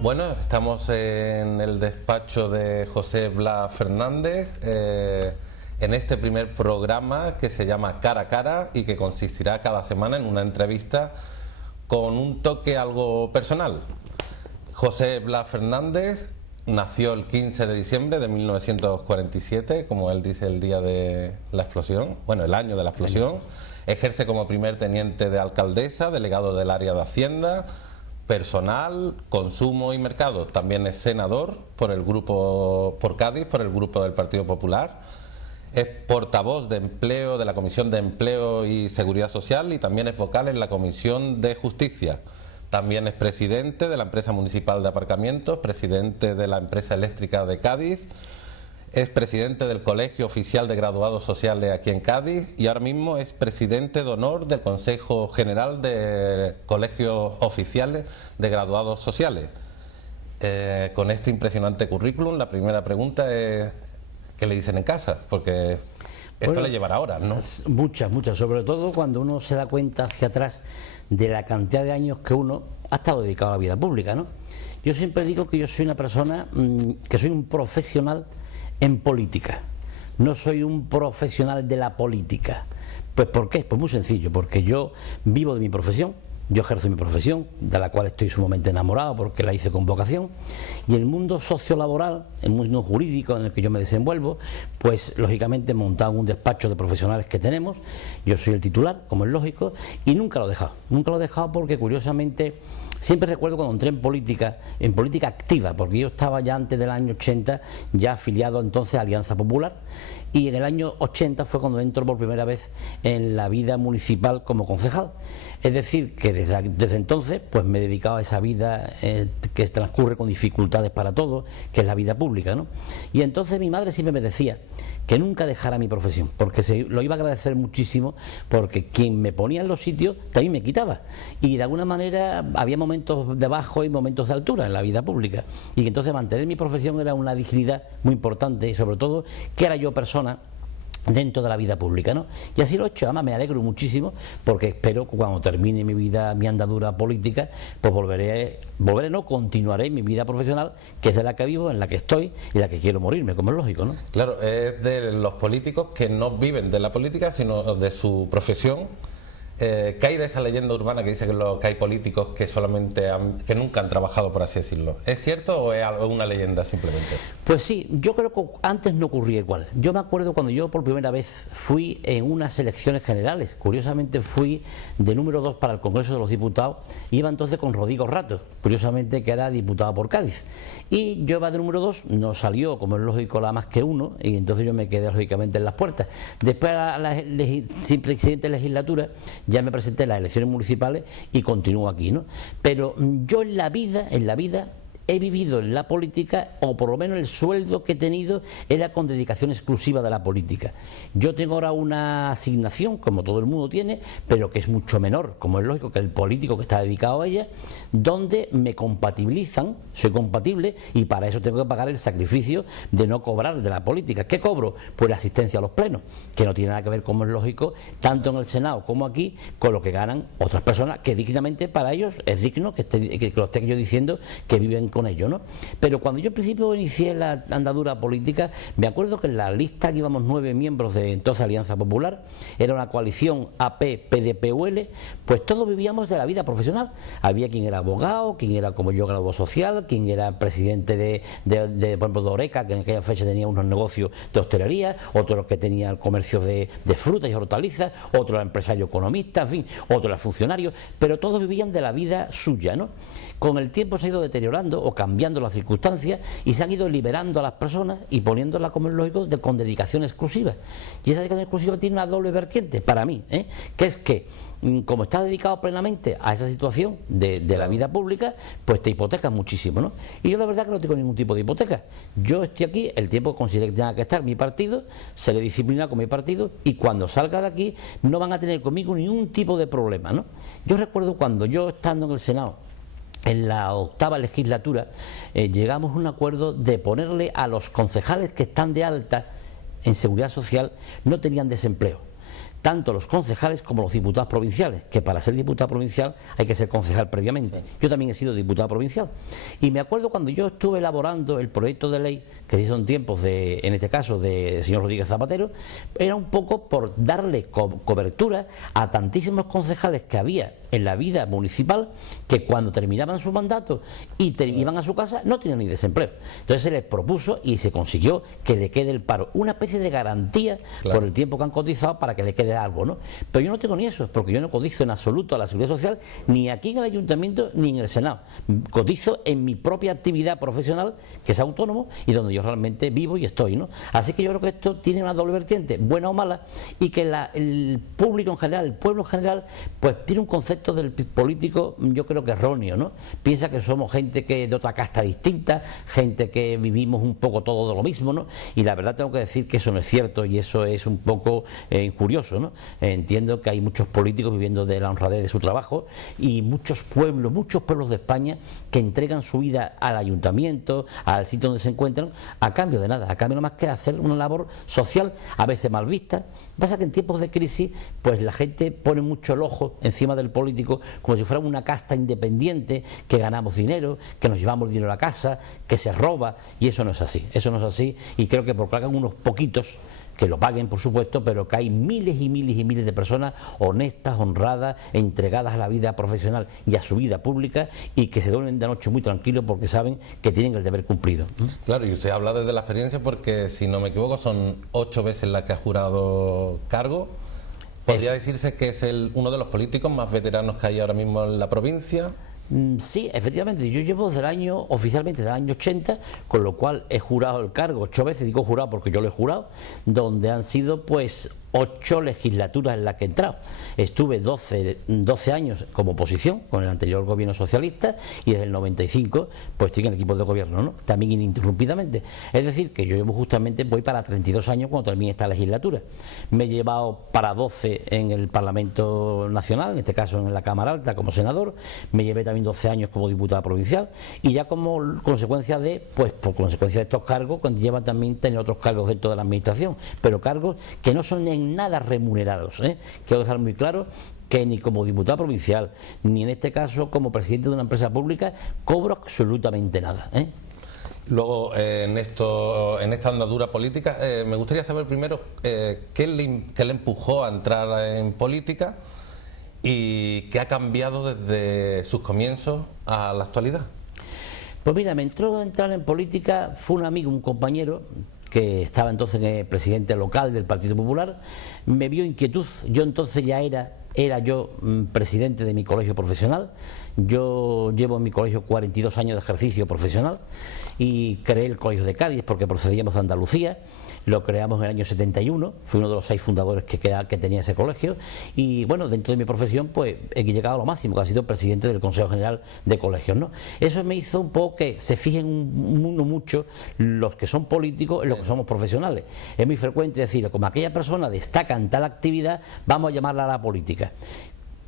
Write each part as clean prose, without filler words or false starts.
Bueno, estamos en el despacho de José Blas Fernández, en este primer programa que se llama Cara a Cara y que consistirá cada semana en una entrevista con un toque algo personal. José Blas Fernández nació el 15 de diciembre de 1947, como él dice, el día de la explosión, bueno, el año de la explosión. Ejerce como primer teniente de alcaldesa, delegado del área de Hacienda, personal, consumo y mercado. También es senador por el grupo, por Cádiz, por el grupo del Partido Popular. Es portavoz de empleo de la Comisión de Empleo y Seguridad Social y también es vocal en la Comisión de Justicia. También es presidente de la empresa municipal de aparcamientos, presidente de la empresa eléctrica de Cádiz. Es presidente del Colegio Oficial de Graduados Sociales aquí en Cádiz y ahora mismo es presidente de honor del Consejo General de Colegios Oficiales de Graduados Sociales. Con este impresionante currículum, la primera pregunta es ¿qué le dicen en casa? Porque esto le llevará horas, ¿no? Muchas, sobre todo cuando uno se da cuenta hacia atrás de la cantidad de años que uno ha estado dedicado a la vida pública, ¿no? Yo siempre digo que yo soy una persona, que soy un profesional en política, no soy un profesional de la política. Pues ¿por qué? Pues muy sencillo, porque yo vivo de mi profesión, yo ejerzo mi profesión, de la cual estoy sumamente enamorado porque la hice con vocación, y el mundo sociolaboral, el mundo jurídico en el que yo me desenvuelvo, pues lógicamente he montado un despacho de profesionales que tenemos, yo soy el titular, como es lógico, y nunca lo he dejado porque curiosamente siempre recuerdo cuando entré en política activa, porque yo estaba ya antes del año 80 ya afiliado entonces a Alianza Popular, y en el año 80 fue cuando entro por primera vez en la vida municipal como concejal. Es decir, que desde entonces pues me he dedicado a esa vida que transcurre con dificultades para todos, que es la vida pública, ¿no? Y entonces mi madre siempre me decía que nunca dejara mi profesión, porque lo iba a agradecer muchísimo, porque quien me ponía en los sitios también me quitaba. Y de alguna manera había momentos de bajo y momentos de altura en la vida pública. Y que entonces mantener mi profesión era una dignidad muy importante y sobre todo que era yo persona dentro de la vida pública, ¿no? Y así lo he hecho. Además me alegro muchísimo porque espero que cuando termine mi vida, mi andadura política, pues continuaré mi vida profesional, que es de la que vivo, en la que estoy y la que quiero morirme, como es lógico, ¿no? Claro, es de los políticos que no viven de la política, sino de su profesión. ¿Qué hay de esa leyenda urbana que dice que hay políticos que que nunca han trabajado, por así decirlo? ¿Es cierto o es una leyenda simplemente? Pues sí, yo creo que antes no ocurría igual. Yo me acuerdo cuando yo por primera vez fui en unas elecciones generales, curiosamente fui de número 2 para el Congreso de los Diputados, iba entonces con Rodrigo Rato, curiosamente que era diputado por Cádiz, y yo iba de número 2, no salió, como es lógico, la más que uno, y entonces yo me quedé lógicamente en las puertas. Después a la siguiente legislatura ya me presenté en las elecciones municipales y continúo aquí, ¿no? Pero yo en la vida he vivido en la política, o por lo menos el sueldo que he tenido era con dedicación exclusiva de la política. Yo tengo ahora una asignación, como todo el mundo tiene, pero que es mucho menor, como es lógico, que el político que está dedicado a ella, donde me compatibilizan, soy compatible, y para eso tengo que pagar el sacrificio de no cobrar de la política. ¿Qué cobro? Pues la asistencia a los plenos, que no tiene nada que ver, como es lógico, tanto en el Senado como aquí, con lo que ganan otras personas, que dignamente para ellos es digno que lo esté yo diciendo, que viven con ello, ¿no? Pero cuando yo en principio inicié la andadura política, me acuerdo que en la lista que íbamos 9 miembros de entonces Alianza Popular, era una coalición AP-PDP-UL, pues todos vivíamos de la vida profesional. Había quien era abogado, quien era como yo graduado social, quien era presidente de por ejemplo, de Oreca, que en aquella fecha tenía unos negocios de hostelería, otros que tenían comercios de frutas y hortalizas, otro era empresario economista, en fin, otro era funcionario, pero todos vivían de la vida suya, ¿no? Con el tiempo se ha ido deteriorando, o cambiando las circunstancias y se han ido liberando a las personas y poniéndolas, como es lógico, con dedicación exclusiva. Y esa dedicación exclusiva tiene una doble vertiente para mí, que es que como estás dedicado plenamente a esa situación de la vida pública, pues te hipotecas muchísimo, ¿no? Y yo la verdad que no tengo ningún tipo de hipoteca. Yo estoy aquí el tiempo que considere que tenga que estar mi partido, seré disciplinado con mi partido, y cuando salga de aquí no van a tener conmigo ningún tipo de problema, ¿no? Yo recuerdo cuando yo, estando en el Senado, en la 8ª legislatura, llegamos a un acuerdo de ponerle a los concejales que están de alta en Seguridad Social, no tenían desempleo. Tanto los concejales como los diputados provinciales, que para ser diputado provincial hay que ser concejal previamente. Yo también he sido diputado provincial. Y me acuerdo cuando yo estuve elaborando el proyecto de ley, que se hizo en tiempos de, en este caso, del señor Rodríguez Zapatero, era un poco por darle cobertura a tantísimos concejales que había en la vida municipal, que cuando terminaban su mandato y iban a su casa no tenían ni desempleo. Entonces se les propuso y se consiguió que le quede el paro, una especie de garantía, claro, por el tiempo que han cotizado, para que le quede algo, ¿no? Pero yo no tengo ni eso, porque yo no cotizo en absoluto a la Seguridad Social, ni aquí en el Ayuntamiento ni en el Senado. Cotizo en mi propia actividad profesional, que es autónomo, y donde yo realmente vivo y estoy, ¿no? Así que yo creo que esto tiene una doble vertiente, buena o mala, y que el público en general, el pueblo en general, pues tiene un concepto del político, yo creo que erróneo, ¿no? Piensa que somos gente que de otra casta distinta, gente que vivimos un poco todo de lo mismo, ¿no? Y la verdad tengo que decir que eso no es cierto, y eso es un poco curioso, ¿no? Entiendo que hay muchos políticos viviendo de la honradez de su trabajo, y muchos pueblos de España que entregan su vida al ayuntamiento, al sitio donde se encuentran, a cambio de nada, a cambio no más que hacer una labor social, a veces mal vista. Pasa que en tiempos de crisis, pues la gente pone mucho el ojo encima del político, como si fuéramos una casta independiente, que ganamos dinero, que nos llevamos dinero a casa, que se roba, y eso no es así, y creo que porque hagan unos poquitos, que lo paguen por supuesto, pero que hay miles y miles y miles de personas honestas, honradas, entregadas a la vida profesional y a su vida pública, y que se duermen de noche muy tranquilos porque saben que tienen el deber cumplido. Claro, y usted habla desde la experiencia, porque si no me equivoco son 8 veces la que ha jurado cargo. ¿Podría decirse que es uno de los políticos más veteranos que hay ahora mismo en la provincia? Sí, efectivamente, yo llevo oficialmente del año 80, con lo cual he jurado el cargo 8 veces, digo jurado porque yo lo he jurado, donde han sido pues 8 legislaturas en las que he entrado. Estuve 12 años como oposición con el anterior gobierno socialista, y desde el 95 pues estoy en el equipo de gobierno, ¿no? También ininterrumpidamente. Es decir, que yo llevo justamente, voy para 32 años cuando termine esta legislatura. Me he llevado para 12 en el Parlamento Nacional, en este caso en la Cámara Alta como senador. Me llevé también 12 años como diputada provincial, y ya como consecuencia de, pues por consecuencia de estos cargos, lleva también tener otros cargos dentro de la administración, pero cargos que no son en nada remunerados, Quiero dejar muy claro que ni como diputado provincial, ni en este caso como presidente de una empresa pública, cobro absolutamente nada, Luego, en esta andadura política, me gustaría saber primero qué le empujó a entrar en política y qué ha cambiado desde sus comienzos a la actualidad. Pues mira, me entró a entrar en política, fue un amigo, un compañero, que estaba entonces presidente local del Partido Popular, me vio inquietud. Yo entonces ya era yo presidente de mi colegio profesional. Yo llevo en mi colegio 42 años de ejercicio profesional, y creé el Colegio de Cádiz porque procedíamos de Andalucía. Lo creamos en el año 71, fui uno de los 6 fundadores que tenía ese colegio, y bueno, dentro de mi profesión pues he llegado a lo máximo, que ha sido presidente del Consejo General de Colegios, ¿no? Eso me hizo un poco que se fijen mucho los que son políticos en los que somos profesionales. Es muy frecuente decir, como aquella persona destaca en tal actividad, vamos a llamarla a la política.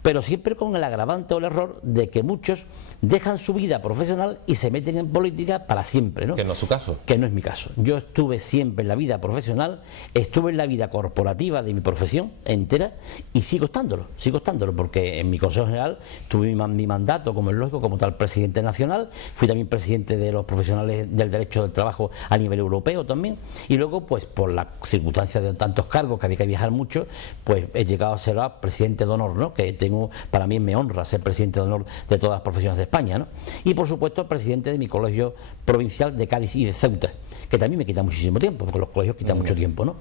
Pero siempre con el agravante o el error de que muchos dejan su vida profesional y se meten en política para siempre, ¿no? Que no es su caso. Que no es mi caso. Yo estuve siempre en la vida profesional, estuve en la vida corporativa de mi profesión entera, y sigo estándolo, porque en mi Consejo General tuve mi mandato, como es lógico, como tal presidente nacional. Fui también presidente de los profesionales del derecho del trabajo a nivel europeo también, y luego pues por las circunstancias de tantos cargos que había que viajar mucho, pues he llegado a ser presidente de honor, ¿no? Que para mí me honra ser presidente de honor de todas las profesiones de España, ¿no? Y por supuesto presidente de mi colegio provincial de Cádiz y de Ceuta, que también me quita muchísimo tiempo, porque los colegios quitan mucho tiempo, ¿no?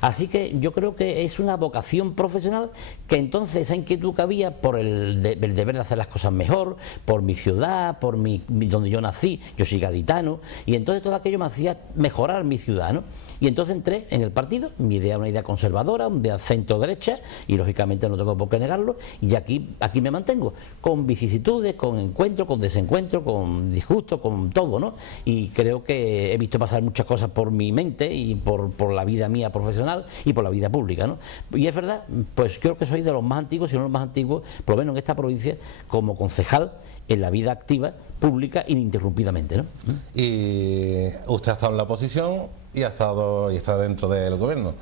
Así que yo creo que es una vocación profesional, que entonces esa inquietud que había por el deber de hacer las cosas mejor, por mi ciudad, por donde yo nací, yo soy gaditano, y entonces todo aquello me hacía mejorar mi ciudad, ¿no? Y entonces entré en el partido, mi idea era una idea conservadora, una idea centro-derecha, y lógicamente no tengo por qué negarlo, y aquí me mantengo, con vicisitudes, con encuentros, con desencuentros, con disgustos, con todo, ¿no? Y creo que he visto pasar muchas cosas por mi mente y por la vida mía profesional y por la vida pública, ¿no? Y es verdad, pues creo que soy de los más antiguos, si no los más antiguos, por lo menos en esta provincia, como concejal en la vida activa, pública, ininterrumpidamente, ¿no? Y usted ha estado en la oposición y está dentro del gobierno.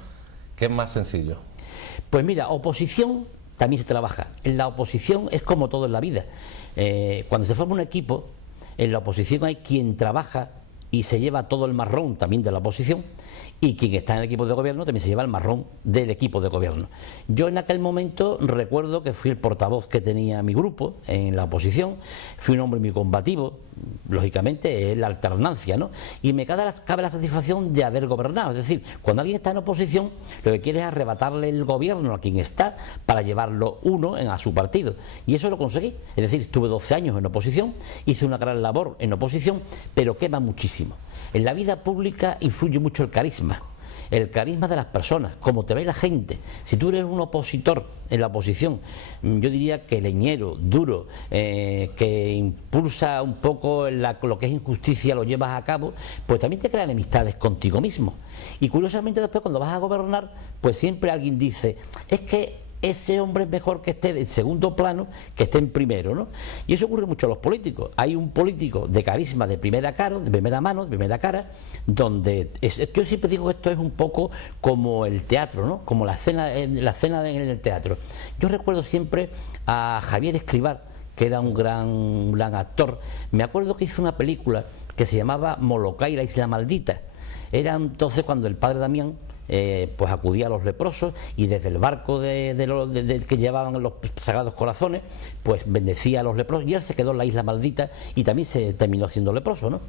¿Qué es más sencillo? Pues mira, oposición también se trabaja. En la oposición es como todo en la vida. Cuando se forma un equipo, en la oposición hay quien trabaja y se lleva todo el marrón también de la oposición, y quien está en el equipo de gobierno también se lleva el marrón del equipo de gobierno. Yo en aquel momento recuerdo que fui el portavoz que tenía mi grupo en la oposición, fui un hombre muy combativo, lógicamente es la alternancia, ¿no? Y me cabe la satisfacción de haber gobernado. Es decir, cuando alguien está en oposición, lo que quiere es arrebatarle el gobierno a quien está para llevarlo uno a su partido. Y eso lo conseguí. Es decir, estuve 12 años en oposición, hice una gran labor en oposición, pero quema muchísimo. En la vida pública influye mucho el carisma de las personas, cómo te ve la gente. Si tú eres un opositor en la oposición, yo diría que leñero, duro, que impulsa un poco lo que es injusticia, lo llevas a cabo, pues también te crean enemistades contigo mismo. Y curiosamente después, cuando vas a gobernar, pues siempre alguien dice, es que ese hombre es mejor que esté en segundo plano que esté en primero, ¿no? Y eso ocurre mucho a los políticos. Hay un político de carisma de primera cara, de primera mano, de primera cara, donde yo siempre digo que esto es un poco como el teatro, ¿no? Como la escena en el teatro. Yo recuerdo siempre a Javier Escribá, que era un gran actor. Me acuerdo que hizo una película que se llamaba Molokai, la isla maldita. Era entonces cuando el padre Damián pues acudía a los leprosos, y desde el barco que llevaban los Sagrados Corazones, pues bendecía a los leprosos, y él se quedó en la isla maldita y también se terminó siendo leproso, ¿no?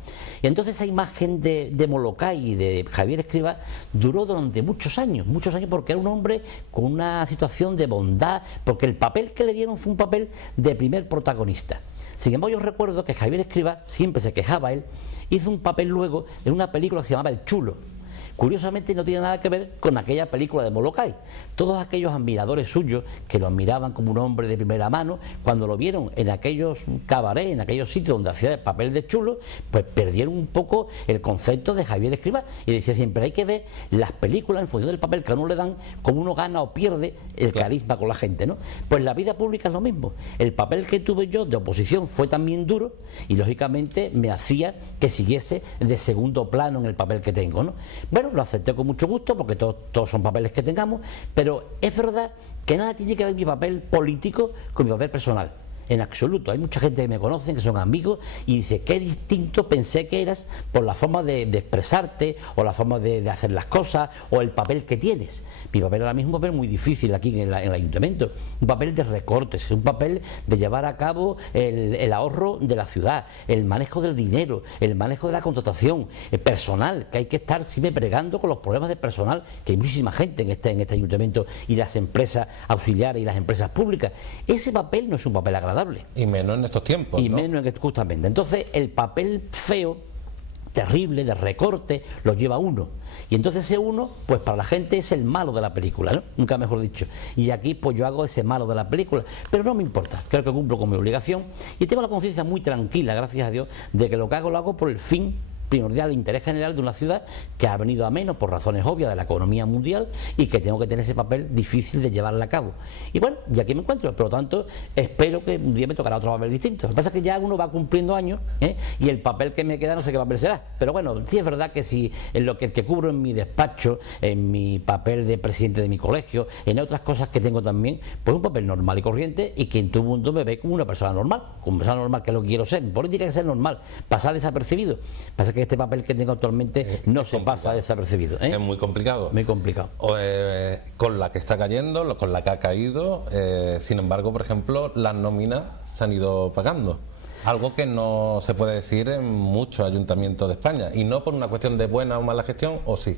Y entonces esa imagen de Molokai y de Javier Escribá duró durante muchos años, porque era un hombre con una situación de bondad, porque el papel que le dieron fue un papel de primer protagonista. Sin embargo, yo recuerdo que Javier Escribá, siempre se quejaba él, hizo un papel luego en una película que se llamaba El Chulo. Curiosamente no tiene nada que ver con aquella película de Molokai. Todos aquellos admiradores suyos que lo admiraban como un hombre de primera mano, cuando lo vieron en aquellos cabarets, en aquellos sitios donde hacía el papel de chulo, pues perdieron un poco el concepto de Javier Escribá. Y decía siempre, hay que ver las películas en función del papel que a uno le dan, cómo uno gana o pierde el carisma con la gente, ¿no? Pues la vida pública es lo mismo. El papel que tuve yo de oposición fue también duro, y lógicamente me hacía que siguiese de segundo plano en el papel que tengo, ¿no? Bueno, lo acepté con mucho gusto, porque todos son papeles que tengamos, pero es verdad que nada tiene que ver mi papel político con mi papel personal. En absoluto. Hay mucha gente que me conocen, que son amigos, y dice, qué distinto pensé que eras por la forma de expresarte, o la forma de hacer las cosas, o el papel que tienes. Mi papel ahora mismo es un papel muy difícil aquí en el ayuntamiento, un papel de recortes, un papel de llevar a cabo el ahorro de la ciudad, el manejo del dinero, el manejo de la contratación, el personal, que hay que estar siempre bregando con los problemas de personal, que hay muchísima gente en este ayuntamiento, y las empresas auxiliares y las empresas públicas. Ese papel no es un papel agradable. Y menos en estos tiempos, y ¿no? menos justamente. Entonces el papel feo, terrible, de recorte, lo lleva uno. Y entonces ese uno, pues para la gente es el malo de la película, ¿no? Nunca mejor dicho. Y aquí pues yo hago ese malo de la película. Pero no me importa, creo que cumplo con mi obligación. Y tengo la conciencia muy tranquila, gracias a Dios, de que lo que hago lo hago por el fin primordial de interés general de una ciudad que ha venido a menos por razones obvias de la economía mundial, y que tengo que tener ese papel difícil de llevarla a cabo. Y bueno, y aquí me encuentro, por lo tanto espero que un día me tocará otro papel distinto. Lo que pasa es que ya uno va cumpliendo años, y el papel que me queda no sé qué papel será, pero bueno, sí es verdad que si en lo que cubro en mi despacho, en mi papel de presidente de mi colegio, en otras cosas que tengo también, pues un papel normal y corriente, y que en todo el mundo me ve como una persona normal, que es lo que quiero ser. En política hay que ser normal, pasar desapercibido. Pasa que que este papel que tengo actualmente no se pasa desapercibido. Es muy complicado. Muy complicado. Con la que está cayendo, con la que ha caído, sin embargo, por ejemplo, las nóminas se han ido pagando. Algo que no se puede decir en muchos ayuntamientos de España. Y no por una cuestión de buena o mala gestión, ¿o sí?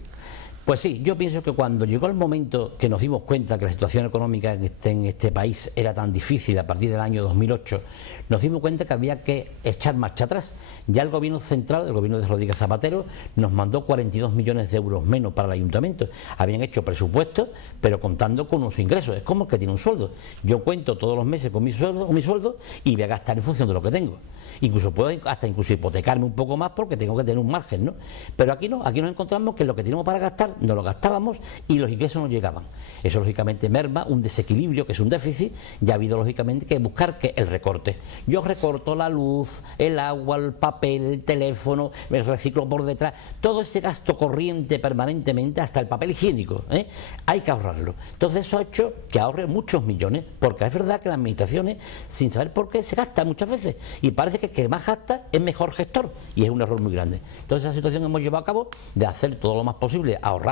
Pues sí, yo pienso que cuando llegó el momento que nos dimos cuenta que la situación económica en este país era tan difícil a partir del año 2008, nos dimos cuenta que había que echar marcha atrás. Ya el gobierno central, el gobierno de Rodríguez Zapatero, nos mandó 42 millones de euros menos para el ayuntamiento. Habían hecho presupuestos, pero contando con unos ingresos. Es como el que tiene un sueldo. Yo cuento todos los meses con mi sueldo y voy a gastar en función de lo que tengo. Incluso puedo hasta hipotecarme un poco más porque tengo que tener un margen, ¿no? Pero aquí no, aquí nos encontramos que lo que teníamos para gastar no lo gastábamos y los ingresos no llegaban. Eso lógicamente merma un desequilibrio, que es un déficit, y ha habido lógicamente que buscar que el recorte. Yo recorto la luz, el agua, el papel, el teléfono, el reciclo por detrás, todo ese gasto corriente permanentemente, hasta el papel higiénico, hay que ahorrarlo. Entonces eso ha hecho que ahorre muchos millones, porque es verdad que las administraciones, sin saber por qué, se gastan muchas veces y parece que el que más gasta es mejor gestor, y es un error muy grande. Entonces esa situación hemos llevado a cabo de hacer todo lo más posible, ahorrar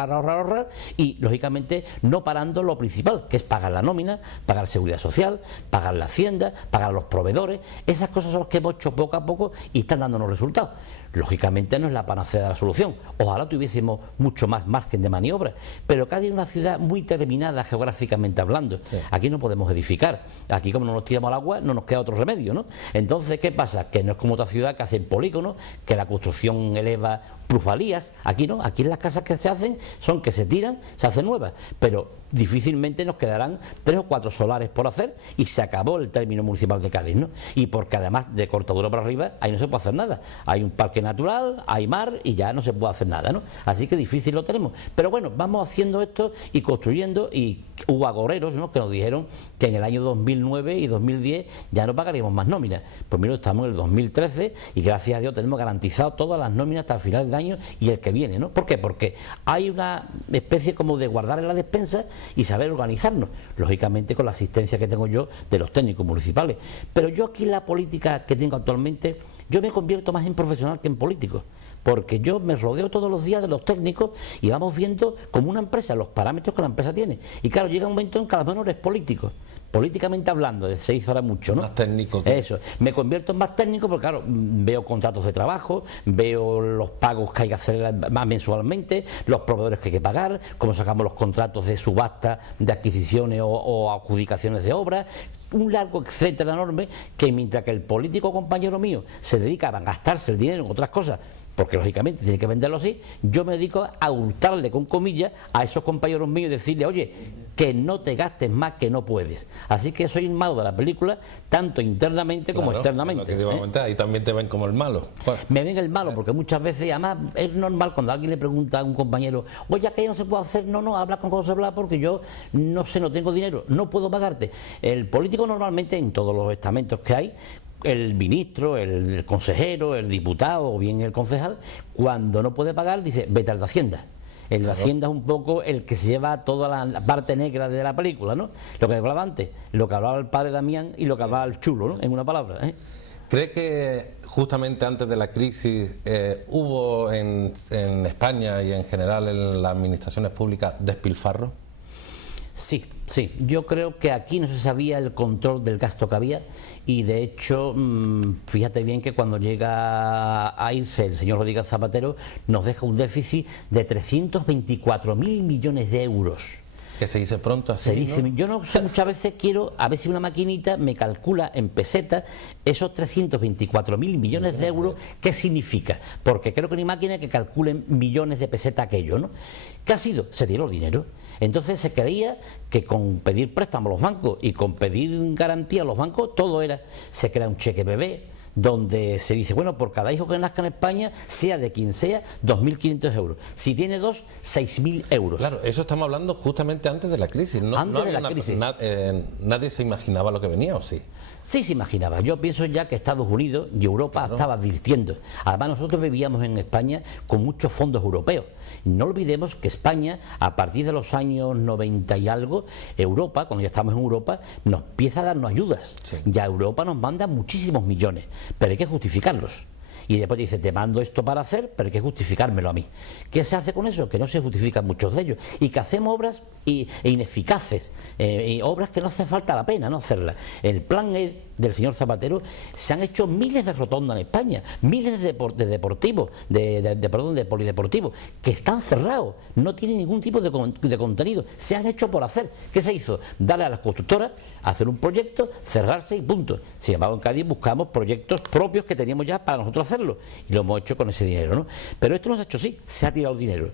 y lógicamente no parando lo principal, que es pagar la nómina, pagar seguridad social, pagar la hacienda, pagar a los proveedores. Esas cosas son las que hemos hecho poco a poco y están dándonos resultados. Lógicamente no es la panacea de la solución, ojalá tuviésemos mucho más margen de maniobra, pero Cádiz es una ciudad muy terminada geográficamente hablando. Sí. Aquí no podemos edificar, aquí como no nos tiramos al agua no nos queda otro remedio, ¿no? Entonces, ¿qué pasa? Que no es como otra ciudad que hacen polígonos, que la construcción eleva plusvalías. Aquí no, aquí las casas que se hacen son que se tiran, se hacen nuevas, pero difícilmente nos quedarán 3 o 4 solares por hacer y se acabó el término municipal de Cádiz, ¿no? Y porque además de Cortadura para arriba ahí no se puede hacer nada, hay un parque natural, hay mar y ya no se puede hacer nada, ¿no? Así que difícil lo tenemos, pero bueno, vamos haciendo esto y construyendo. Y hubo agoreros, ¿no?, que nos dijeron que en el año 2009 y 2010 ya no pagaríamos más nóminas. Pues mira, estamos en el 2013 y gracias a Dios tenemos garantizado todas las nóminas hasta el final del año y el que viene, ¿no? ¿Por qué? Porque hay una especie como de guardar en la despensa y saber organizarnos, lógicamente con la asistencia que tengo yo de los técnicos municipales. Pero yo aquí en la política que tengo actualmente, yo me convierto más en profesional que en político, porque yo me rodeo todos los días de los técnicos y vamos viendo como una empresa los parámetros que la empresa tiene. Y claro, llega un momento en que a lo mejor eres político, políticamente hablando, se hizo ahora mucho, ¿no? Más técnico. Eso, me convierto en más técnico porque claro, veo contratos de trabajo, veo los pagos que hay que hacer más mensualmente, los proveedores que hay que pagar, cómo sacamos los contratos de subasta, de adquisiciones o adjudicaciones de obras, un largo etcétera enorme, que mientras que el político compañero mío se dedica a gastarse el dinero en otras cosas, porque lógicamente tiene que venderlo así, yo me dedico a hurtarle con comillas a esos compañeros míos y decirle, oye, que no te gastes más que no puedes. Así que soy el malo de la película, tanto internamente como externamente. Lo que te iba a comentar, ahí también te ven como el malo. Bueno. Me ven el malo porque muchas veces, además es normal cuando alguien le pregunta a un compañero, oye, ¿qué no se puede hacer? No, habla con José Blas porque yo no sé, no tengo dinero, no puedo pagarte. El político normalmente en todos los estamentos que hay, el ministro, el consejero, el diputado o bien el concejal, cuando no puede pagar dice, vete al de Hacienda. El de Hacienda es un poco el que se lleva toda la parte negra de la película, ¿no? Lo que hablaba antes, lo que hablaba el padre Damián y lo que hablaba el chulo, ¿no? En una palabra, ¿Cree que justamente antes de la crisis hubo en España y en general en las administraciones públicas despilfarro? Sí, yo creo que aquí no se sabía el control del gasto que había y de hecho, fíjate bien que cuando llega a irse el señor Rodríguez Zapatero nos deja un déficit de 324.000 millones de euros. Que se dice pronto así, se dice, ¿no? Yo no sé, muchas veces quiero a ver si una maquinita me calcula en pesetas esos 324.000 millones de euros, ¿qué significa? Porque creo que no hay máquina que calcule millones de pesetas aquello, ¿no? ¿Qué ha sido? Se tiró dinero. Entonces se creía que con pedir préstamos a los bancos y con pedir garantía a los bancos, todo era, se crea un cheque bebé, donde se dice, bueno, por cada hijo que nazca en España, sea de quien sea, 2.500 euros. Si tiene 2, 6.000 euros. Claro, eso estamos hablando justamente antes de la crisis. Antes de la crisis. Nadie se imaginaba lo que venía, ¿o sí? Sí se imaginaba. Yo pienso ya que Estados Unidos y Europa estaba advirtiendo. Además nosotros vivíamos en España con muchos fondos europeos. No olvidemos que España, a partir de los años 90 y algo, Europa, cuando ya estamos en Europa, nos empieza a darnos ayudas. Sí. Ya Europa nos manda muchísimos millones, pero hay que justificarlos. y después te dice, te mando esto para hacer, pero hay que justificármelo a mí. ¿Qué se hace con eso? Que no se justifican muchos de ellos y que hacemos obras ineficaces, y obras que no hace falta la pena no hacerlas. El plan del señor Zapatero, se han hecho miles de rotondas en España, miles de deportivos, de polideportivos, que están cerrados, no tienen ningún tipo de contenido, se han hecho por hacer. ¿Qué se hizo? Darle a las constructoras, hacer un proyecto, cerrarse y punto. Sin embargo, en Cádiz buscamos proyectos propios que teníamos ya para nosotros hacerlo, y lo hemos hecho con ese dinero, ¿no? Pero esto no se ha hecho así, se ha tirado el dinero.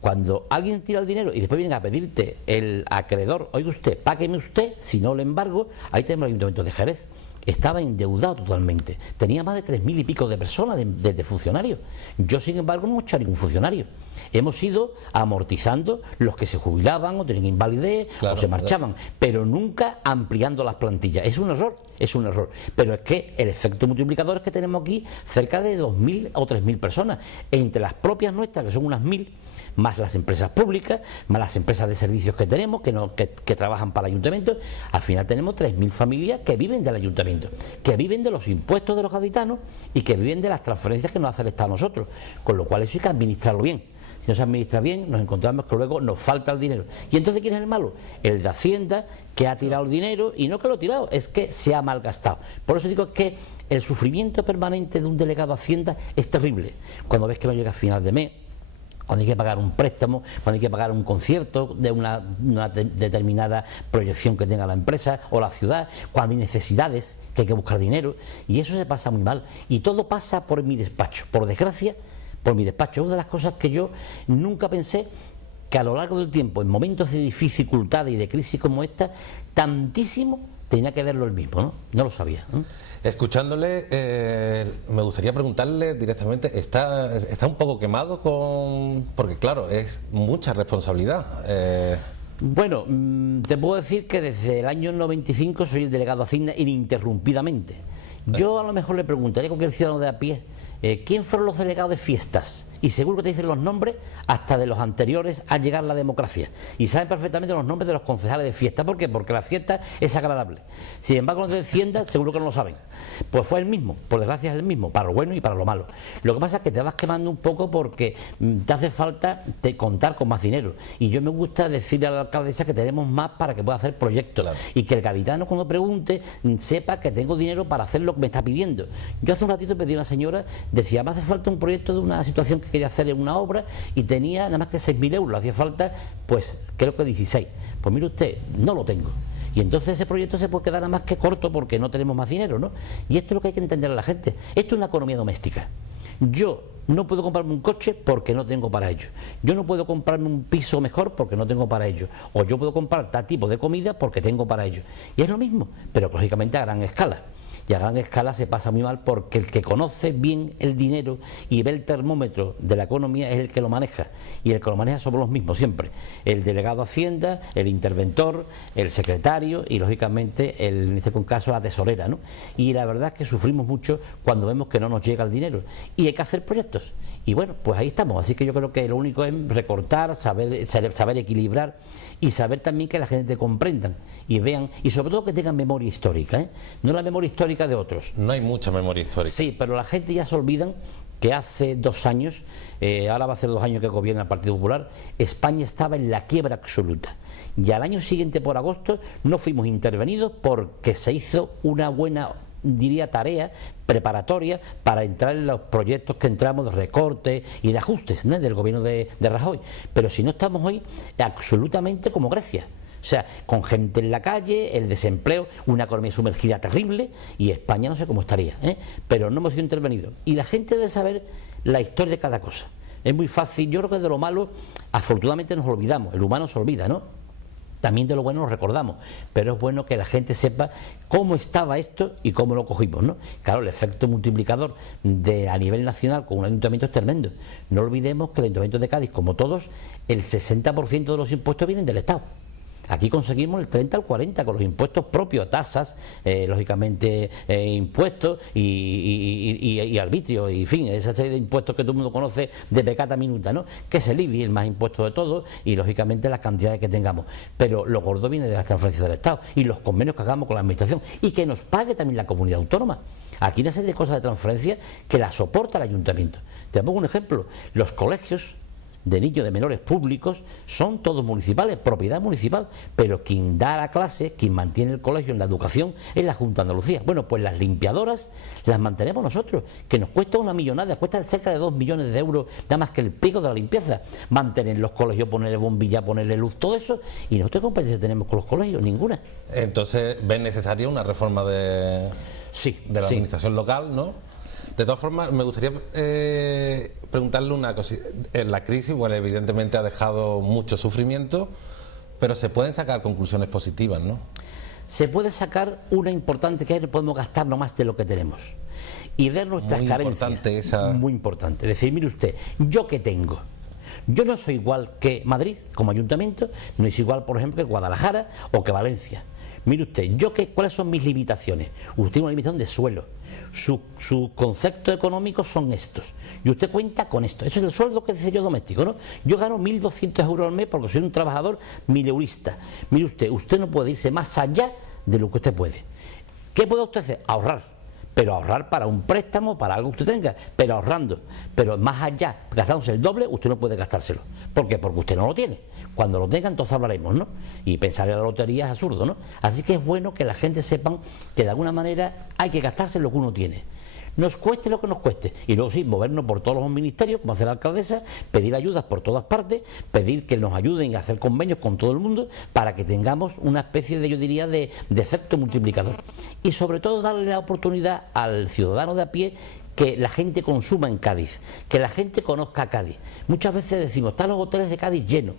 Cuando alguien tira el dinero y después viene a pedirte el acreedor, oiga usted, págueme usted, si no le embargo, ahí tenemos el Ayuntamiento de Jerez. Estaba endeudado totalmente, tenía más de 3.000 y pico de personas, de funcionarios. Yo, sin embargo, no hemos echado ningún funcionario. Hemos ido amortizando los que se jubilaban o tenían invalidez, claro, o se marchaban, pero nunca ampliando las plantillas. Es un error, es un error. Pero es que el efecto multiplicador es que tenemos aquí cerca de 2.000 o 3.000 personas, entre las propias nuestras, que son unas 1.000, más las empresas públicas, más las empresas de servicios que tenemos, que trabajan para el ayuntamiento. Al final tenemos 3.000 familias que viven del ayuntamiento, que viven de los impuestos de los gaditanos y que viven de las transferencias que nos hace el Estado a nosotros, con lo cual eso hay que administrarlo bien. Si no se administra bien, nos encontramos que luego nos falta el dinero. ¿Y entonces quién es el malo? El de Hacienda, que ha tirado el dinero, y no que lo ha tirado, es que se ha malgastado. Por eso digo que el sufrimiento permanente de un delegado de Hacienda es terrible. Cuando ves que no llega a final de mes, cuando hay que pagar un préstamo, cuando hay que pagar un concierto de una determinada proyección que tenga la empresa o la ciudad, cuando hay necesidades, que hay que buscar dinero, y eso se pasa muy mal. Y todo pasa por mi despacho, por desgracia, por mi despacho. Es una de las cosas que yo nunca pensé, que a lo largo del tiempo, en momentos de dificultad y de crisis como esta, tantísimo tenía que verlo el mismo, ¿no? No lo sabía, ¿no? Escuchándole, me gustaría preguntarle directamente, ¿está un poco quemado porque claro, es mucha responsabilidad? Bueno, te puedo decir que desde el año 95 soy el delegado de Hacienda ininterrumpidamente. Yo a lo mejor le preguntaría a cualquier ciudadano de a pie, ¿quién fueron los delegados de fiestas? Y seguro que te dicen los nombres hasta de los anteriores a llegar la democracia. Y saben perfectamente los nombres de los concejales de fiesta. ¿Por qué? Porque la fiesta es agradable. Sin embargo, los de Hacienda seguro que no lo saben. Pues fue el mismo, por desgracia es el mismo, para lo bueno y para lo malo. Lo que pasa es que te vas quemando un poco porque te hace falta contar con más dinero. Y yo me gusta decirle a la alcaldesa que tenemos más para que pueda hacer proyectos. Claro. Y que el gaditano, cuando pregunte, sepa que tengo dinero para hacer lo que me está pidiendo. Yo hace un ratito pedí a una señora, decía, me hace falta un proyecto de una situación que quería hacer en una obra y tenía nada más que 6.000 euros, hacía falta pues creo que 16. Pues mire usted, no lo tengo. Y entonces ese proyecto se puede quedar nada más que corto porque no tenemos más dinero, ¿no? Y esto es lo que hay que entender a la gente. Esto es una economía doméstica. Yo no puedo comprarme un coche porque no tengo para ello. Yo no puedo comprarme un piso mejor porque no tengo para ello. O yo puedo comprar tal tipo de comida porque tengo para ello. Y es lo mismo, pero lógicamente a gran escala. Y a gran escala se pasa muy mal porque el que conoce bien el dinero y ve el termómetro de la economía es el que lo maneja. Y el que lo maneja somos los mismos siempre. El delegado de Hacienda, el interventor, el secretario y lógicamente en este caso la tesorera, ¿no? Y la verdad es que sufrimos mucho cuando vemos que no nos llega el dinero. Y hay que hacer proyectos. Y bueno, pues ahí estamos. Así que yo creo que lo único es recortar, saber equilibrar y saber también que la gente te comprendan y vean, y sobre todo que tengan memoria histórica, ¿eh? No la memoria histórica de otros. No hay mucha memoria histórica. Sí, pero la gente ya se olvidan que hace 2 años, ahora va a ser 2 años que gobierna el Partido Popular, España estaba en la quiebra absoluta. Y al año siguiente, por agosto, no fuimos intervenidos porque se hizo una buena, diría, tarea preparatoria para entrar en los proyectos que entramos de recortes y de ajustes, ¿no?, del gobierno de Rajoy. Pero si no estamos hoy absolutamente como Grecia. O sea, con gente en la calle, el desempleo, una economía sumergida terrible, y España no sé cómo estaría, ¿eh? Pero no hemos sido intervenidos. Y la gente debe saber la historia de cada cosa. Es muy fácil, yo creo que de lo malo, afortunadamente nos olvidamos, el humano se olvida, ¿no? También de lo bueno nos recordamos, pero es bueno que la gente sepa cómo estaba esto y cómo lo cogimos, ¿no? Claro, el efecto multiplicador a nivel nacional con un ayuntamiento es tremendo. No olvidemos que el ayuntamiento de Cádiz, como todos, el 60% de los impuestos vienen del Estado. Aquí conseguimos el 30 al 40 con los impuestos propios, tasas, lógicamente impuestos y arbitrio, y en fin, esa serie de impuestos que todo el mundo conoce de pecata minuta, ¿no? Que es el IBI, el más impuesto de todos, y lógicamente las cantidades que tengamos. Pero lo gordo viene de las transferencias del Estado y los convenios que hagamos con la administración, y que nos pague también la comunidad autónoma. Aquí hay una serie de cosas de transferencia que las soporta el ayuntamiento. Te pongo un ejemplo: los colegios de niños de menores públicos son todos municipales, propiedad municipal, pero quien da la clase, quien mantiene el colegio en la educación, es la Junta de Andalucía. Bueno, pues las limpiadoras las mantenemos nosotros, que nos cuesta una millonada, cuesta cerca de 2 millones de euros, nada más que el pico de la limpieza, mantener los colegios, ponerle bombilla, ponerle luz, todo eso, y nosotros qué competencia tenemos con los colegios, ninguna. Entonces, ¿ves necesaria una reforma de la administración local, no? De todas formas, me gustaría preguntarle una cosa. La crisis, bueno, evidentemente ha dejado mucho sufrimiento, pero se pueden sacar conclusiones positivas, ¿no? Se puede sacar una importante, que es que podemos gastar no más de lo que tenemos y ver nuestras carencias. Muy importante. Es decir, mire usted, ¿yo qué tengo? Yo no soy igual que Madrid como ayuntamiento, no es igual, por ejemplo, que Guadalajara o que Valencia. Mire usted, ¿cuáles son mis limitaciones? Usted tiene una limitación de suelo. Sus conceptos económicos son estos. Y usted cuenta con esto. Eso es el sueldo que dice yo doméstico, ¿no? Yo gano 1.200 euros al mes porque soy un trabajador mileurista. Mire usted no puede irse más allá de lo que usted puede. ¿Qué puede usted hacer? Ahorrar. Pero ahorrar para un préstamo, para algo que usted tenga, pero ahorrando. Pero más allá, gastándose el doble, usted no puede gastárselo. ¿Por qué? Porque usted no lo tiene. Cuando lo tenga, entonces hablaremos, ¿no? Y pensar en la lotería es absurdo, ¿no? Así que es bueno que la gente sepa que de alguna manera hay que gastarse lo que uno tiene. Nos cueste lo que nos cueste. Y luego sí, movernos por todos los ministerios, como hace la alcaldesa, pedir ayudas por todas partes, pedir que nos ayuden a hacer convenios con todo el mundo para que tengamos una especie de, yo diría, de efecto multiplicador. Y sobre todo darle la oportunidad al ciudadano de a pie que la gente consuma en Cádiz, que la gente conozca a Cádiz. Muchas veces decimos, están los hoteles de Cádiz llenos.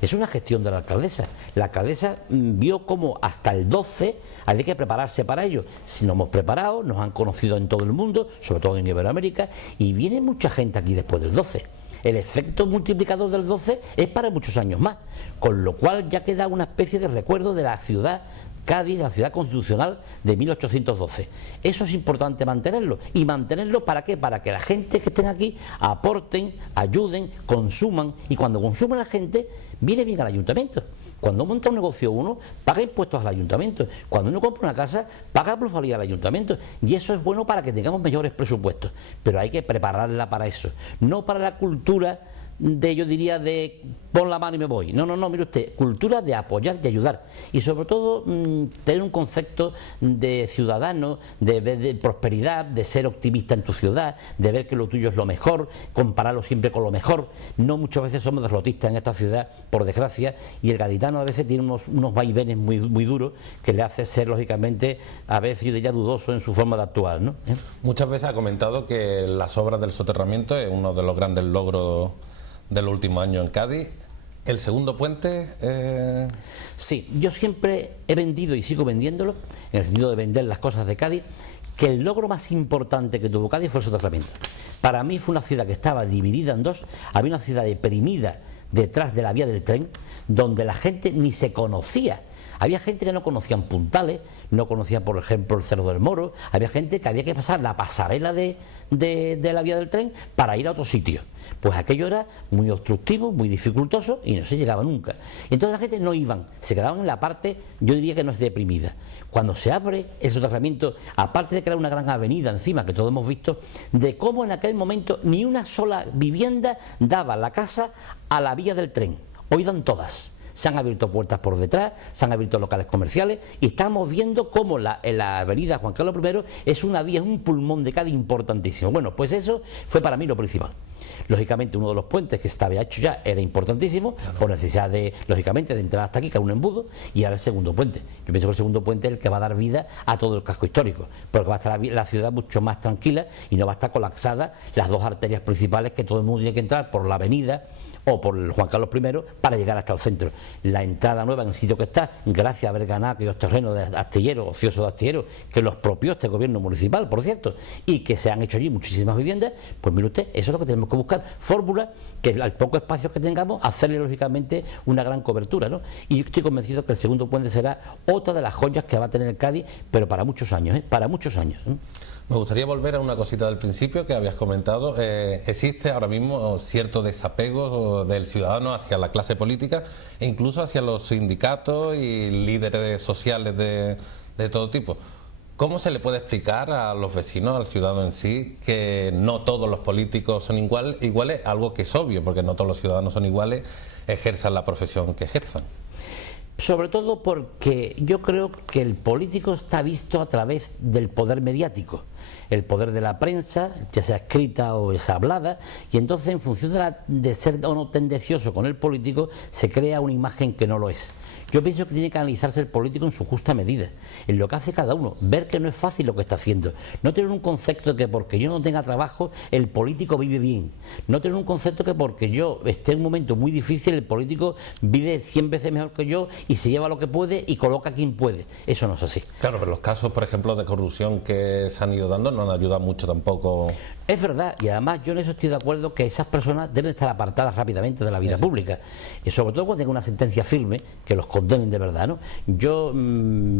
Es una gestión de la alcaldesa. La alcaldesa vio como hasta el 12 había que prepararse para ello. Si nos hemos preparado, nos han conocido en todo el mundo, sobre todo en Iberoamérica, y viene mucha gente aquí después del 12. El efecto multiplicador del 12 es para muchos años más, con lo cual ya queda una especie de recuerdo de la ciudad Cádiz, la ciudad constitucional de 1812. Eso es importante mantenerlo. ¿Y mantenerlo para qué? Para que la gente que estén aquí aporten, ayuden, consuman, y cuando consume la gente, viene bien al ayuntamiento. Cuando monta un negocio uno, paga impuestos al ayuntamiento. Cuando uno compra una casa, paga plusvalía al ayuntamiento. Y eso es bueno para que tengamos mejores presupuestos. Pero hay que prepararla para eso. No para la cultura de, yo diría, de pon la mano y me voy. No, mire usted, cultura de apoyar y ayudar. Y sobre todo tener un concepto de ciudadano, de prosperidad, de ser optimista en tu ciudad, de ver que lo tuyo es lo mejor, compararlo siempre con lo mejor. No, muchas veces somos derrotistas en esta ciudad, por desgracia, y el gaditano a veces tiene unos vaivenes muy duros que le hace ser, lógicamente, a veces yo diría dudoso en su forma de actuar, ¿no? Muchas veces ha comentado que las obras del soterramiento es uno de los grandes logros de los últimos años en Cádiz. ¿El segundo puente? Sí, yo siempre he vendido y sigo vendiéndolo, en el sentido de vender las cosas de Cádiz, que el logro más importante que tuvo Cádiz fue el soterramiento. Para mí fue una ciudad que estaba dividida en dos, había una ciudad deprimida detrás de la vía del tren, donde la gente ni se conocía. Había gente que no conocía Puntales, no conocía, por ejemplo, el Cerro del Moro. Había gente que había que pasar la pasarela de la vía del tren para ir a otro sitio. Pues aquello era muy obstructivo, muy dificultoso y no se llegaba nunca. Y entonces la gente no iban, se quedaban en la parte, yo diría que no es deprimida. Cuando se abre el soterramiento, aparte de crear una gran avenida encima, que todos hemos visto, de cómo en aquel momento ni una sola vivienda daba la casa a la vía del tren. Hoy dan todas. Se han abierto puertas por detrás, se han abierto locales comerciales y estamos viendo cómo la avenida Juan Carlos I es una vía, un pulmón de Cádiz importantísimo. Bueno, pues eso fue para mí lo principal. Lógicamente uno de los puentes que estaba hecho ya era importantísimo, por necesidad de, lógicamente, de entrar hasta aquí, que es un embudo, y ahora el segundo puente. Yo pienso que el segundo puente es el que va a dar vida a todo el casco histórico, porque va a estar la ciudad mucho más tranquila y no va a estar colapsada las dos arterias principales que todo el mundo tiene que entrar por la avenida o por el Juan Carlos I para llegar hasta el centro. La entrada nueva en el sitio que está, gracias a haber ganado aquellos terrenos de astilleros, ociosos de astilleros, que los propios este gobierno municipal, por cierto, y que se han hecho allí muchísimas viviendas, pues mire usted, eso es lo que tenemos que que buscar fórmulas que al poco espacio que tengamos, hacerle lógicamente una gran cobertura, ¿no? Y yo estoy convencido que el segundo puente será otra de las joyas que va a tener el Cádiz, pero para muchos años, para muchos años. Me gustaría volver a una cosita del principio que habías comentado. Existe ahora mismo cierto desapego del ciudadano hacia la clase política e incluso hacia los sindicatos y líderes sociales de todo tipo. ¿Cómo se le puede explicar a los vecinos, al ciudadano en sí, que no todos los políticos son iguales? Algo que es obvio, porque no todos los ciudadanos son iguales, ejerzan la profesión que ejerzan. Sobre todo porque yo creo que el político está visto a través del poder mediático, el poder de la prensa, ya sea escrita o esa hablada, y entonces en función de ser o no tendencioso con el político, se crea una imagen que no lo es. Yo pienso que tiene que analizarse el político en su justa medida, en lo que hace cada uno, ver que no es fácil lo que está haciendo, no tener un concepto de que porque yo no tenga trabajo el político vive bien, no tener un concepto que porque yo esté en un momento muy difícil el político vive 100 veces mejor que yo y se lleva lo que puede y coloca a quien puede. Eso no es así. Claro, pero los casos, por ejemplo, de corrupción que se han ido dando no han ayudado mucho tampoco. Es verdad, y además yo en eso estoy de acuerdo que esas personas deben estar apartadas rápidamente de la vida pública, y sobre todo cuando tenga una sentencia firme que los condenen de verdad, ¿no? Yo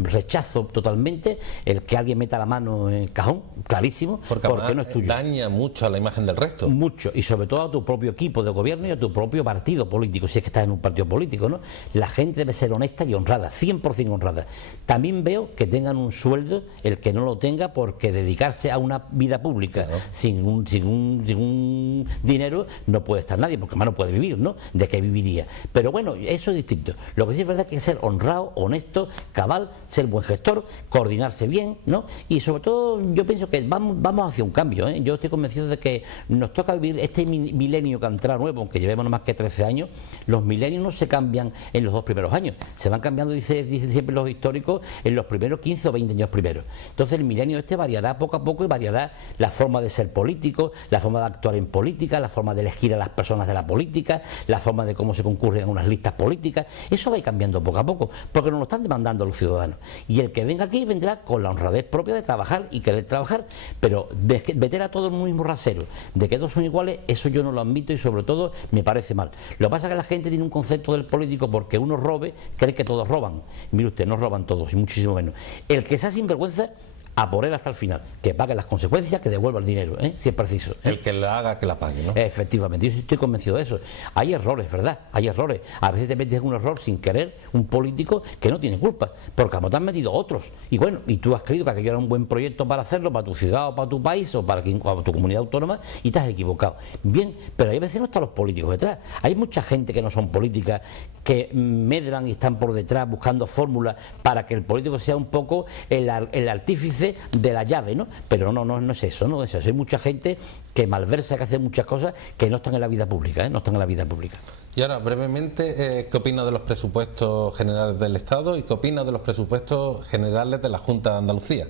rechazo totalmente el que alguien meta la mano en el cajón, clarísimo, porque no es tuyo. Daña mucho a la imagen del resto. Mucho, y sobre todo a tu propio equipo de gobierno y a tu propio partido político, si es que estás en un partido político, ¿no? La gente debe ser honesta y honrada, 100% honrada. También veo que tengan un sueldo, el que no lo tenga, porque dedicarse a una vida pública, claro, sin un dinero no puede estar nadie, porque más no puede vivir, ¿no? ¿De qué viviría? Pero bueno, eso es distinto. Lo que sí es verdad es que hay que ser honrado, honesto, cabal, ser buen gestor, coordinarse bien, ¿no? Y sobre todo yo pienso que vamos hacia un cambio, ¿eh? Yo estoy convencido de que nos toca vivir este milenio que entra nuevo, aunque llevemos no más que 13 años. Los milenios no se cambian en los 2 primeros años, se van cambiando, dicen siempre los históricos, en los primeros 15 o 20 años primeros. Entonces el milenio este variará poco a poco y variará la forma de ser político, la forma de actuar en política, la forma de elegir a las personas de la política, la forma de cómo se concurren en unas listas políticas. Eso va a ir cambiando poco a poco, porque nos lo están demandando los ciudadanos. Y el que venga aquí vendrá con la honradez propia de trabajar y querer trabajar, pero meter a todos en un mismo rasero, de que todos son iguales, eso yo no lo admito y sobre todo me parece mal. Lo que pasa es que la gente tiene un concepto del político porque uno robe, cree que todos roban. Mire usted, no roban todos, y muchísimo menos. El que sea sinvergüenza, a por él hasta el final, que pague las consecuencias, que devuelva el dinero, si es preciso. El que la haga, que la pague, ¿no? Efectivamente, yo estoy convencido de eso. Hay errores, ¿verdad? Hay errores. A veces te metes en un error sin querer, un político que no tiene culpa, porque a lo mejor te han metido otros. Y bueno, y tú has creído que aquello era un buen proyecto para hacerlo, para tu ciudad o para tu país o para tu comunidad autónoma, y te has equivocado. Bien, pero hay veces no están los políticos detrás. Hay mucha gente que no son políticas, que medran y están por detrás buscando fórmulas para que el político sea un poco el artífice de la llave, ¿no? Pero no es eso, no es eso. Hay mucha gente que malversa, que hace muchas cosas que no están en la vida pública, no están en la vida pública. Y ahora, brevemente, ¿qué opina de los presupuestos generales del Estado y qué opina de los presupuestos generales de la Junta de Andalucía?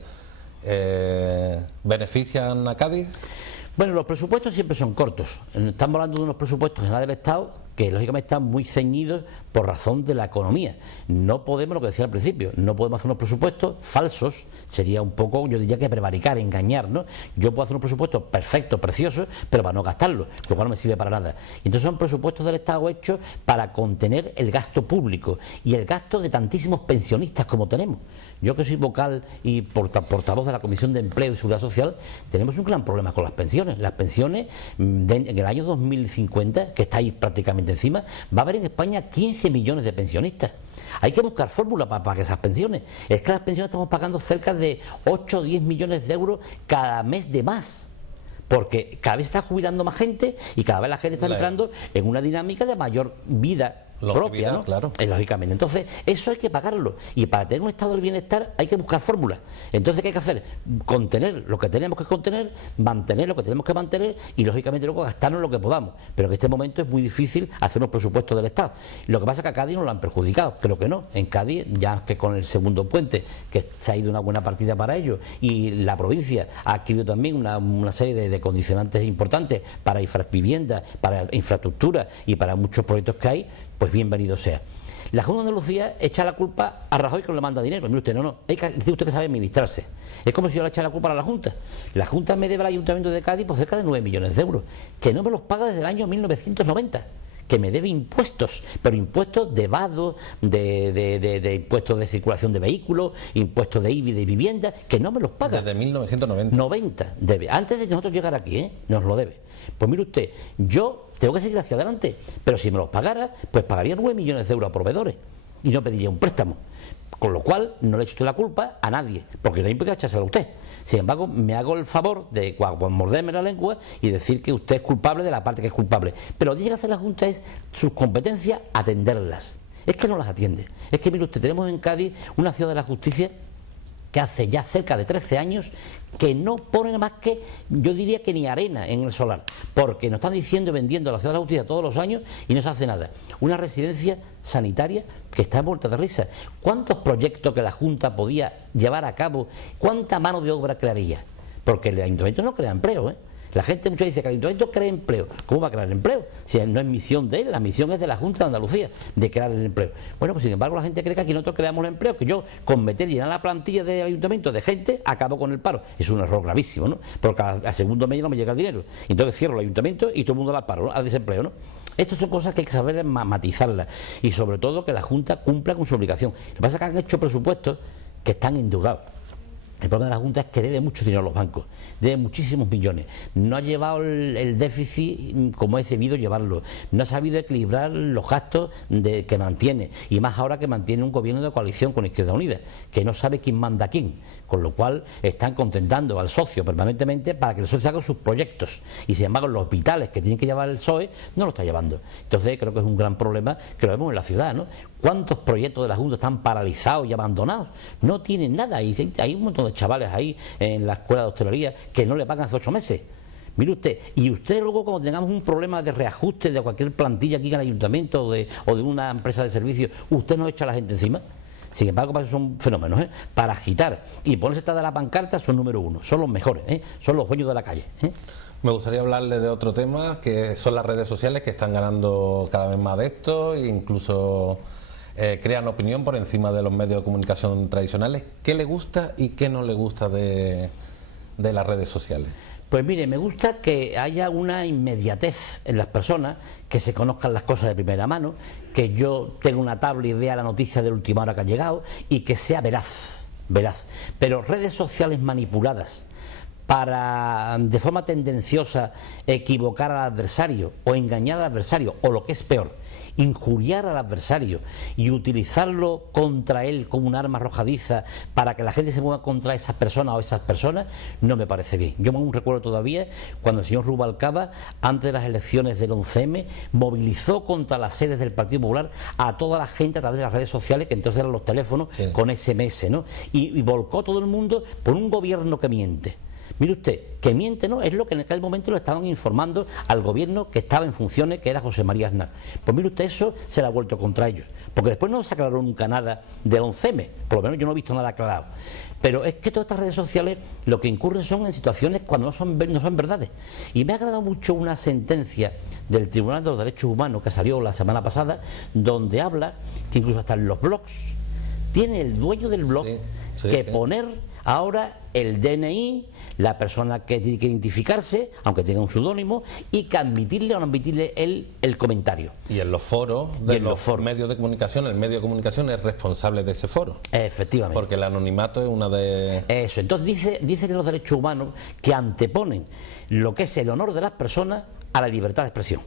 ¿Benefician a Cádiz? Bueno, los presupuestos siempre son cortos. Estamos hablando de unos presupuestos generales del Estado que lógicamente están muy ceñidos por razón de la economía. No podemos, lo que decía al principio, no podemos hacer unos presupuestos falsos, sería un poco, yo diría que prevaricar, engañar, ¿no? Yo puedo hacer un presupuesto perfecto, precioso, pero para no gastarlo, lo cual no me sirve para nada. Y entonces son presupuestos del Estado hechos para contener el gasto público y el gasto de tantísimos pensionistas como tenemos. Yo que soy vocal y portavoz de la Comisión de Empleo y Seguridad Social, tenemos un gran problema con las pensiones. Las pensiones en el año 2050, que está ahí prácticamente encima, va a haber en España 15 millones de pensionistas. Hay que buscar fórmulas para pagar esas pensiones. Es que las pensiones estamos pagando cerca de 8 o 10 millones de euros cada mes de más, porque cada vez está jubilando más gente y cada vez la gente está entrando en una dinámica de mayor vida propia, ¿no? Claro. Lógicamente. Entonces, eso hay que pagarlo. Y para tener un estado del bienestar hay que buscar fórmulas. Entonces, ¿qué hay que hacer? Contener lo que tenemos que contener, mantener lo que tenemos que mantener y, lógicamente, luego gastarnos lo que podamos. Pero en este momento es muy difícil hacer unos presupuestos del Estado. Lo que pasa es que a Cádiz no lo han perjudicado. Creo que no. En Cádiz, ya que con el segundo puente, que se ha ido una buena partida para ello, y la provincia ha adquirido también una serie de condicionantes importantes para viviendas, para infraestructura y para muchos proyectos que hay, pues bienvenido sea. La Junta de Andalucía echa la culpa a Rajoy que no le manda dinero. Mire usted, no, tiene usted que sabe administrarse. Es como si yo le echara la culpa a la Junta. La Junta me debe al Ayuntamiento de Cádiz por cerca de 9 millones de euros, que no me los paga desde el año 1990. Que me debe impuestos, pero impuestos de vado, de impuestos de circulación de vehículos, impuestos de IBI de vivienda, que no me los paga. Desde 1990. 90 debe. Antes de que nosotros llegar aquí, nos lo debe. Pues mire usted, yo tengo que seguir hacia adelante, pero si me los pagara, pues pagaría 9 millones de euros a proveedores y no pediría un préstamo. Con lo cual no le echo usted la culpa a nadie, porque no hay por qué echársela a usted. Sin embargo, me hago el favor de morderme la lengua y decir que usted es culpable de la parte que es culpable. Pero lo que tiene que hacer la Junta es sus competencias, atenderlas. Es que no las atiende. Es que, mire usted, tenemos en Cádiz una ciudad de la justicia que hace ya cerca de 13 años que no pone más que, yo diría que ni arena en el solar, porque nos están diciendo, vendiendo la ciudad de la justicia todos los años y no se hace nada. Una residencia sanitaria que está muerta de risa. ¿Cuántos proyectos que la Junta podía llevar a cabo? ¿Cuánta mano de obra crearía? Porque el Ayuntamiento no crea empleo, ¿eh? La gente mucho dice que el Ayuntamiento crea empleo. ¿Cómo va a crear empleo? Si no es misión de él, la misión es de la Junta de Andalucía, de crear el empleo. Bueno, pues sin embargo la gente cree que aquí nosotros creamos el empleo, que yo con meter llenar la plantilla del Ayuntamiento de gente acabo con el paro. Es un error gravísimo, ¿no? Porque al segundo mes no me llega el dinero. Entonces cierro el Ayuntamiento y todo el mundo al paro, ¿no? Al desempleo, ¿no? Estas son cosas que hay que saber matizarlas y sobre todo que la Junta cumpla con su obligación. Lo que pasa es que han hecho presupuestos que están endeudados. El problema de la Junta es que debe mucho dinero a los bancos, debe muchísimos millones, no ha llevado el déficit como es debido llevarlo, no ha sabido equilibrar los gastos que mantiene, y más ahora que mantiene un gobierno de coalición con Izquierda Unida, que no sabe quién manda a quién, con lo cual están contentando al socio permanentemente para que el socio haga sus proyectos, y sin embargo los hospitales que tienen que llevar el PSOE no lo está llevando. Entonces creo que es un gran problema que lo vemos en la ciudad, ¿no? ¿Cuántos proyectos de la Junta están paralizados y abandonados? No tienen nada, y hay un montón de chavales ahí en la escuela de hostelería que no le pagan hace 8 meses. Mire usted, y usted luego cuando tengamos un problema de reajuste de cualquier plantilla aquí en el ayuntamiento o de una empresa de servicios, usted nos echa a la gente encima. Sin embargo, son fenómenos, ¿eh? Para agitar y ponerse detrás de la pancarta son número uno, son los mejores, ¿eh? Son los dueños de la calle, ¿eh? Me gustaría hablarle de otro tema, que son las redes sociales, que están ganando cada vez más adeptos e incluso crean opinión por encima de los medios de comunicación tradicionales. ¿Qué le gusta y qué no le gusta de las redes sociales? Pues mire, me gusta que haya una inmediatez en las personas, que se conozcan las cosas de primera mano, que yo tenga una tabla y vea la noticia de última hora que ha llegado y que sea veraz. Pero redes sociales manipuladas para, de forma tendenciosa, equivocar al adversario o engañar al adversario, o lo que es peor, injuriar al adversario y utilizarlo contra él como un arma arrojadiza para que la gente se mueva contra esas personas o esas personas, no me parece bien. Yo me recuerdo todavía cuando el señor Rubalcaba, antes de las elecciones del 11M, movilizó contra las sedes del Partido Popular a toda la gente a través de las redes sociales, que entonces eran los teléfonos, sí, con SMS, ¿no? Y volcó todo el mundo por un gobierno que miente. Mire usted, que miente, ¿no? Es lo que en aquel momento lo estaban informando al gobierno que estaba en funciones, que era José María Aznar. Pues mire usted, eso se le ha vuelto contra ellos, porque después no se aclaró nunca nada del 11M, por lo menos yo no he visto nada aclarado. Pero es que todas estas redes sociales lo que incurren son en situaciones cuando no son verdades. Y me ha agradado mucho una sentencia del Tribunal de los Derechos Humanos que salió la semana pasada, donde habla que incluso hasta en los blogs tiene el dueño del blog que poner ahora el DNI, la persona que tiene que identificarse, aunque tenga un seudónimo, y que admitirle o no admitirle el comentario. Y en los foros de los medios de comunicación, el medio de comunicación es responsable de ese foro. Efectivamente. Porque el anonimato es una de... Eso, entonces dice que los derechos humanos que anteponen lo que es el honor de las personas a la libertad de expresión.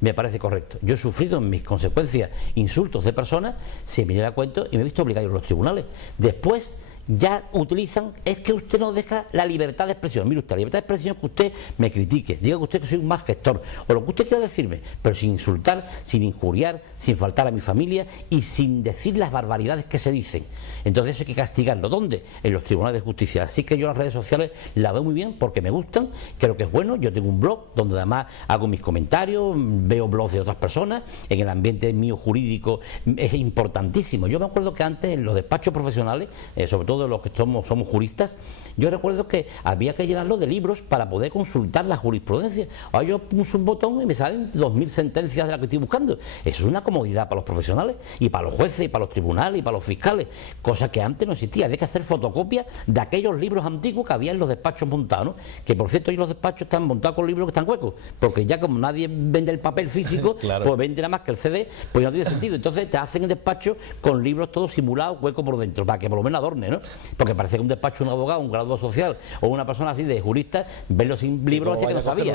Me parece correcto. Yo he sufrido en mis consecuencias insultos de personas, se me diera cuenta y me he visto obligado a ir a los tribunales. Después ya utilizan, es que usted no deja la libertad de expresión. Mire usted, la libertad de expresión es que usted me critique, diga que usted que soy un mal gestor, o lo que usted quiera decirme, pero sin insultar, sin injuriar, sin faltar a mi familia y sin decir las barbaridades que se dicen. Entonces eso hay que castigarlo. ¿Dónde? En los tribunales de justicia. Así que yo las redes sociales las veo muy bien porque me gustan, creo que es bueno. Yo tengo un blog donde además hago mis comentarios, veo blogs de otras personas, en el ambiente mío jurídico es importantísimo. Yo me acuerdo que antes en los despachos profesionales, sobre todo todos los que somos juristas, yo recuerdo que había que llenarlo de libros para poder consultar la jurisprudencia. Ahora yo pulso un botón y me salen 2000 sentencias de las que estoy buscando. Eso es una comodidad para los profesionales y para los jueces y para los tribunales y para los fiscales, cosa que antes no existía. Había que hacer fotocopias de aquellos libros antiguos que había en los despachos montados, ¿no? Que por cierto hoy los despachos están montados con libros que están huecos, porque ya como nadie vende el papel físico, claro, pues vende nada más que el CD, pues no tiene sentido. Entonces te hacen el despacho con libros todos simulados, huecos por dentro, para que por lo menos adorne, ¿no? Porque parece que un despacho, un abogado, un graduado social o una persona así de jurista, verlo sin libros hacía que no sabía,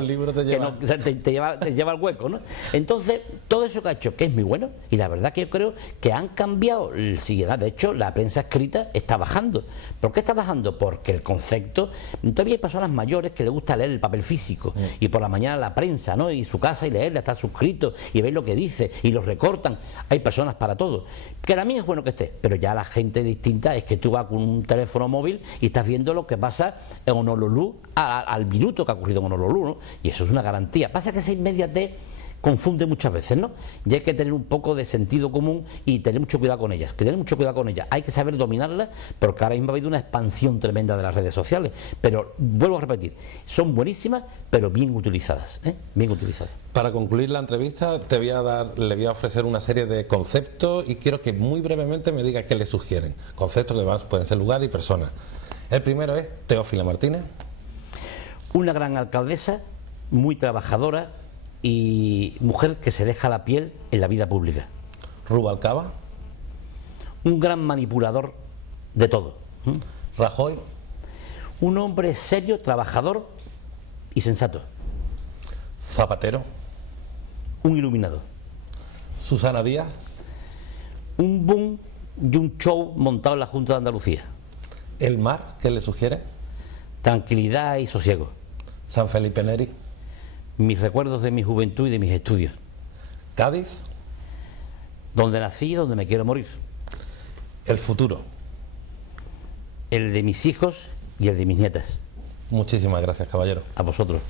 te lleva el hueco, ¿no? Entonces todo eso que ha hecho, que es muy bueno, y la verdad que yo creo que han cambiado. De hecho la prensa escrita está bajando. ¿Por qué está bajando? Porque el concepto, todavía hay personas mayores que les gusta leer el papel físico y por la mañana la prensa, ¿no? Y su casa y leerla, estar suscrito y ver lo que dice y los recortan. Hay personas para todo, que a mí es bueno que esté, pero ya la gente distinta es que tú vas con un teléfono móvil y estás viendo lo que pasa en Honolulu al minuto que ha ocurrido en Honolulu, ¿no? Y eso es una garantía. Pasa que esa inmediatez confunde muchas veces, ¿no? Y hay que tener un poco de sentido común y tener mucho cuidado con ellas, hay que saber dominarlas, porque ahora mismo ha habido una expansión tremenda de las redes sociales, pero vuelvo a repetir, son buenísimas, pero bien utilizadas, bien utilizadas. Para concluir la entrevista le voy a ofrecer una serie de conceptos y quiero que muy brevemente me diga qué le sugieren. Conceptos que pueden ser lugar y personas. El primero es Teófila Martínez. Una gran alcaldesa, muy trabajadora y mujer que se deja la piel en la vida pública. Rubalcaba. Un gran manipulador de todo. Rajoy. Un hombre serio, trabajador y sensato. Zapatero. Un iluminado. Susana Díaz. Un boom y un show montado en la Junta de Andalucía. El Mar, ¿qué le sugiere? Tranquilidad y sosiego. San Felipe Neri. Mis recuerdos de mi juventud y de mis estudios. Cádiz. Donde nací y donde me quiero morir. El futuro. El de mis hijos y el de mis nietas. Muchísimas gracias, caballero. A vosotros.